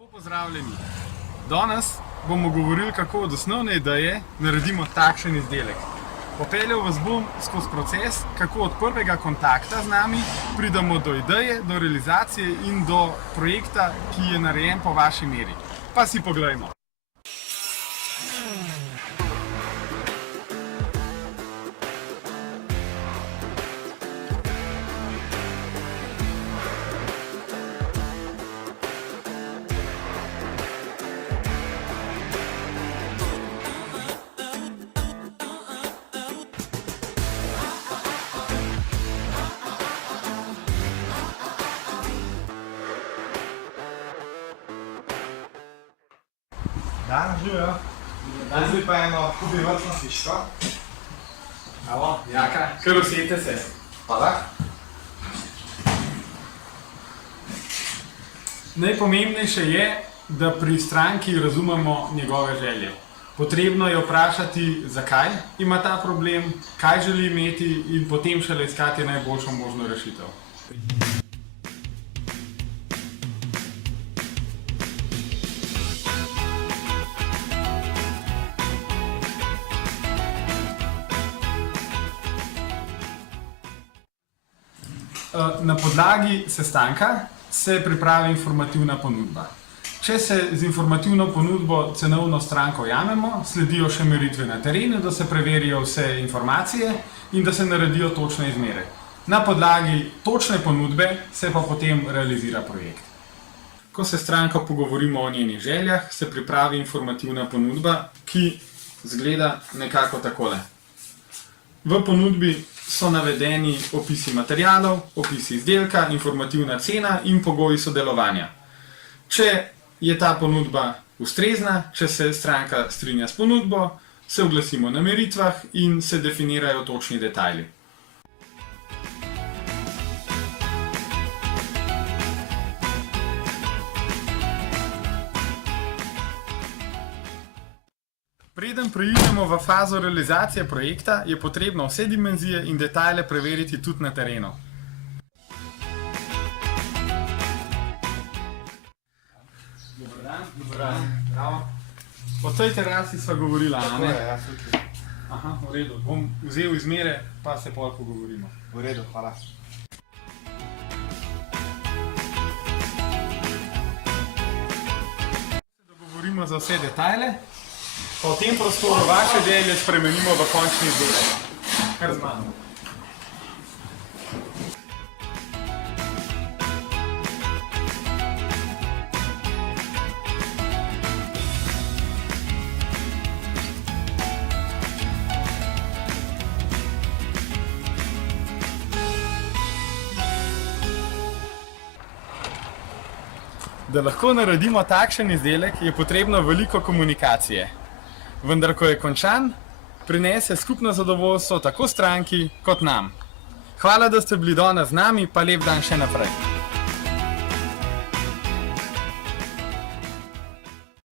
Lepo pozdravljeni. Danes bomo govorili, kako od osnovne ideje naredimo takšen izdelek. Popeljal vas bom skozi proces, kako od prvega kontakta z nami pridemo do ideje, do realizacije in do projekta, ki je narejen po vaši meri. Pa si poglejmo. Dan, živijo. Zdaj pa eno kupi vrtno fiško. Evo, Jaka, kar usedite se. Hvala. Najpomembnejše je, da pri stranki razumemo njegove želje. Potrebno je vprašati, zakaj ima ta problem, kaj želi imeti in potem šele iskati najboljšo možno rešitev. Na podlagi sestanka se pripravi informativna ponudba. Če se z informativno ponudbo cenovno stranko jamemo, sledijo še meritve na terenu, da se preverijo vse informacije in da se naredijo točne izmere. Na podlagi točne ponudbe se pa potem realizira projekt. Ko se stranko pogovorimo o njenih željah, se pripravi informativna ponudba, ki izgleda nekako takole. V ponudbi so navedeni opisi materialov, opisi izdelka, informativna cena in pogoji sodelovanja. Če je ta ponudba ustrezna, če se stranka strinja s ponudbo, se oglasimo na meritvah in se definirajo točni detajli. Preden preidemo v fazo realizacije projekta, je potrebno vse dimenzije in detajle preveriti tudi na terenu. Dobar dan. Dobar dan. Bravo. O tej terasi sva govorila, a ne? Tako je, ja, super. Aha, v redu. Bom vzel izmere, pa se pol pogovorimo. V redu, hvala. Se dogovorimo za vse detajle. Pa v tem prostoru vaše želje spremenimo v končni izdelek. Kar z mano. Da lahko naredimo takšen izdelek, je potrebno veliko komunikacije. Vendar, ko je končan, prinese skupno zadovoljstvo tako stranki kot nam. Hvala, da ste bili danes z nami, pa lep dan še naprej.